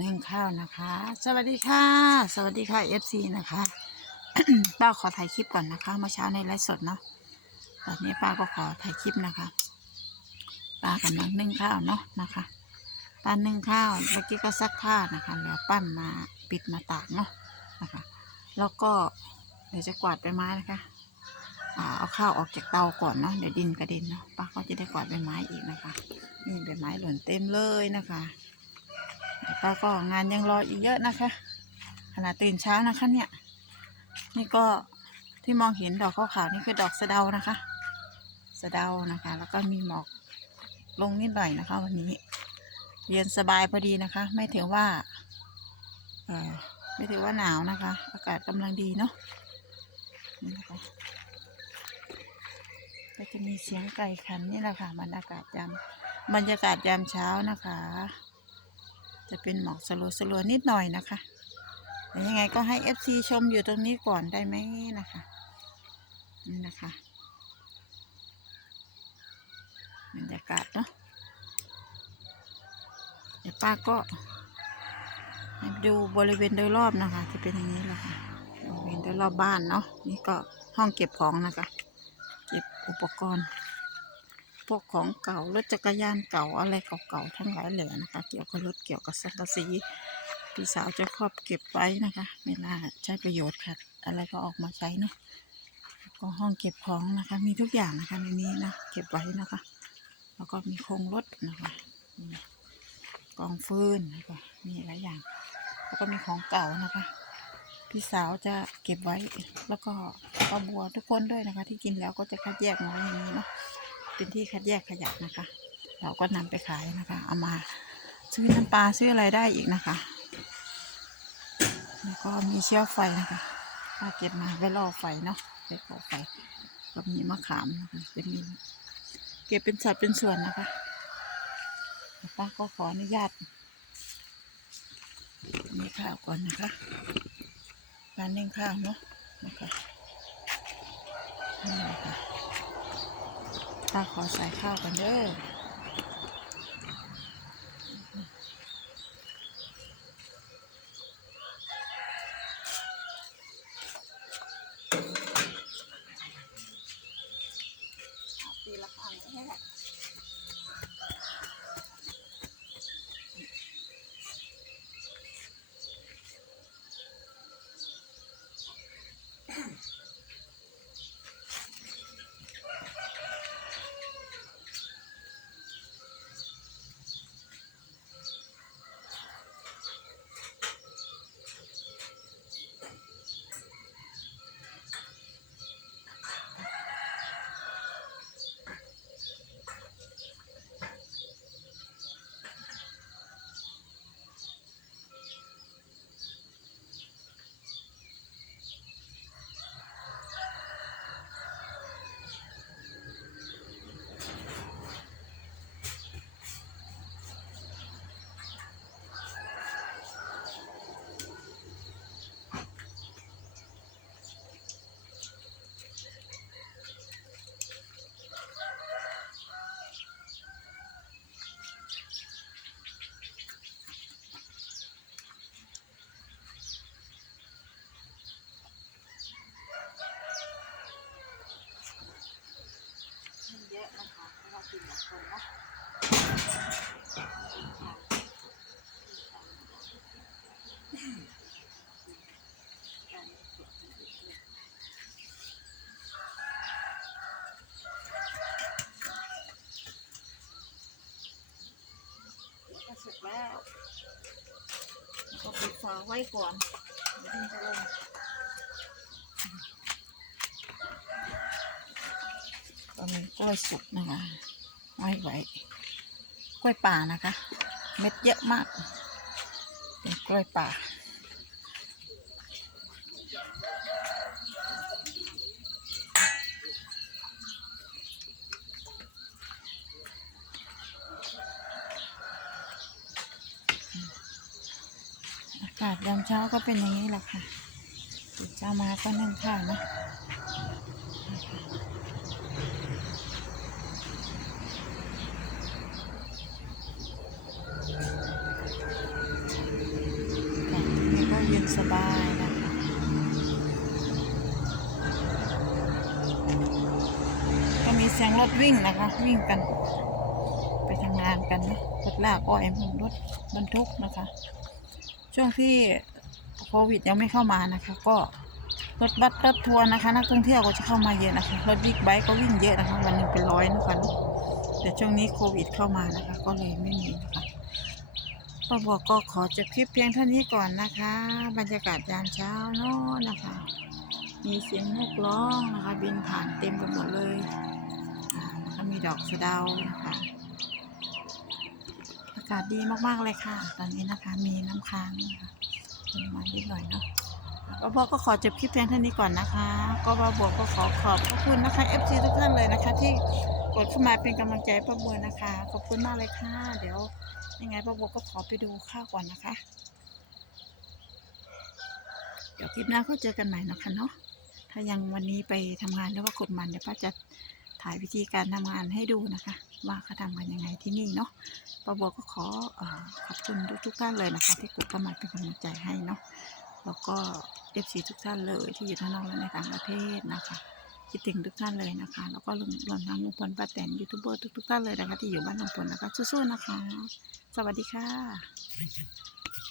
นึ่งข้าวนะคะ สวัสดีค่ะ สวัสดีค่ะ FC นะคะป้าขอถ่ายคลิปก่อนนะคะเมื่อเช้าในไลฟ์สดเนาะตอนนี้ป้าก็ขอถ่ายคลิปนะคะป้ากำลังนึ่งข้าวเนาะนะคะป้านึ่งข้าวเมื่อกี้ก็ซักผ้านะคะแล้วปั้นมาปิดมาตากเนาะนะคะ แล้วก็เดี๋ยวจะกวาดใบไม้นะคะอ่าเอาข้าวออกจากเตาก่อนเนาะเดี๋ยวดินกระเด็นเนาะป้าก็จะได้กวาดใบไม้อีกนะคะนี่ใบไม้หล่นเต็มเลยนะคะ แล้วป้าก็งานยังรออีกเยอะนะคะขนาดตื่นเช้านะคะเนี่ย นี่ก็ที่มองเห็นดอกขาวๆนี่คือดอกสะเดานะคะ สะเดานะคะ แล้วก็มีหมอกลงนิดหน่อยนะคะ วันนี้เย็นสบายพอดีนะคะ ไม่ถือว่าไม่ถือว่าหนาวนะคะ อากาศกำลังดีเนาะนี่นะคะก็จะมีเสียงไก่ขันนี่แหละค่ะบรรยากาศยามบรรยากาศยามเช้านะคะ จะเป็นหมอกสลัวสลัวนิดหน่อยนะคะแต่ยังไงก็ให้ FC ชมอยู่ตรงนี้ก่อนได้ไหมนะคะ นี่นะคะบรรยากาศเนาะเดี๋ยวป้าก็ดูบริเวณโดยรอบนะคะ จะเป็นอย่างนี้แหละค่ะบริเวณโดยรอบบ้านเนาะนี่ก็ห้องเก็บของนะคะ เก็บอุปกรณ์ พวกของเก่ารถจักรยานเก่าอะไรเก่าๆทั้งหลายแหล่นะคะ เกี่ยวกับรถเกี่ยวกับสังกะสีพี่สาวจะครอบเก็บไว้นะคะเวลาใช้ประโยชน์ค่ะ อะไรก็ออกมาใช้เนาะก็ห้องเก็บของนะคะ มีทุกอย่างนะคะในนี้นะเก็บไว้นะคะ แล้วก็มีโครงรถนะคะกองฟืนนะคะมีหลายอย่าง แล้วก็มีของเก่านะคะพี่สาวจะเก็บไว้แล้วก็ป้าบัวทุกคนด้วยนะคะ ที่กินแล้วก็จะคัดแยกมาไว้อย่างนี้เนาะ เป็นที่คัดแยกขยะนะคะ เราก็นำไปขายนะคะ เอามาซื้อน้ำปลาซื้ออะไรได้อีกนะคะ แล้วก็มีเชื้อไฟนะคะป้าเก็บมาไว้ล่อไฟเนาะไว้ก่อไฟก็มีมะขามนะคะจะมีเก็บเป็นสัดเป็นส่วนนะคะป้าก็ขออนุญาตมีข้าวก่อนนะคะการนึ่งข้าวเนาะนะคะนี่นะคะ ตาขอใส่ข้าวกันเด้อตีละครั้งให้แหละเยอะนะคะเพราะว่ากินหลายคนเนาะก็เสร็จ แล้ว ก็ปิดฝาไว้ก่อนเดี๋ยวมันจะลงก็มีกล้วยสุกนะคะไว้ไว้กล้วยป่านะคะ เม็ดเยอะมาก เป็นกล้วยป่าากาศยามเช้าก็เป็นอย่างนี้แหละค่ะตื่นเช้ามาก็นั่งข้าวนะเย็นสบายนะคะก็มีเสียงรถวิ่งนะคะ วิ่งกัน ไปทำงานกันนะรถลากอ้อยรถบรรทุกนะคะ ช่วงที่โควิดยังไม่เข้ามานะคะ ก็รถบัสรถทัวร์นะคะ นักท่องเที่ยวก็จะเข้ามาเยอะนะคะรถบิ๊กไบค์ก็วิ่งเยอะนะคะวันหนึ่งเป็นร้อยนะคะแต่ช่วงนี้โควิดเข้ามานะคะ ก็เลยไม่มีนะคะป้าบัวก็ขอจบคลิปเพียงเท่านี้ก่อนนะคะ บรรยากาศยามเช้าเนาะนะคะ มีเสียงนกร้องนะคะ บินผ่านเต็มไปหมดเลยมีดอกสะเดานะคะากาศดีมากๆเลยค่ะ ตอนนี้นะคะ มีน้ำค้างนะคะลงมานิดหน่อยเนาะป้าบัวก็ขอจบคลิปเพียงเท่านี้ก่อนนะคะ ก็ป้าบัวก็ขอขอบพระคุณนะคะ FC ทุกท่านเลยนะคะ ที่กดเข้ามาเป็นกำลังใจป้าบัวนะคะ ขอบคุณมากเลยค่ะ เดี๋ยวยังไงป้าบัวก็ขอไปดูข้าวก่อนนะคะ เดี๋ยวคลิปหน้าก็เจอกันใหม่นะคะเนาะถ้ายังวันนี้ไปทำงานหรือว่ากดมันเดี๋ยวป้าจะ ถ่ายวิธีการทำงานให้ดูนะคะ ว่าเขาทำกันยังไงที่นี่เนาะป้าบัวก็ขออขอบคุณทุกทุกๆท่านเลยนะคะ ที่กดเข้ามาเป็นกำลังใจให้เนาะแล้วก็เอฟซีทุกท่านเลยที่อยู่ทั้งนอกและในต่างประเทศนะคะคิดถึงทุกท่านเลยนะคะ แล้วก็รวมรวมทั้งลุงพลป้าแตนยูทูบเบอร์ทุกๆท่านเลยนะคะที่อยู่บ้านลุงพลนะคะสู้ๆนะคะ สวัสดีค่ะ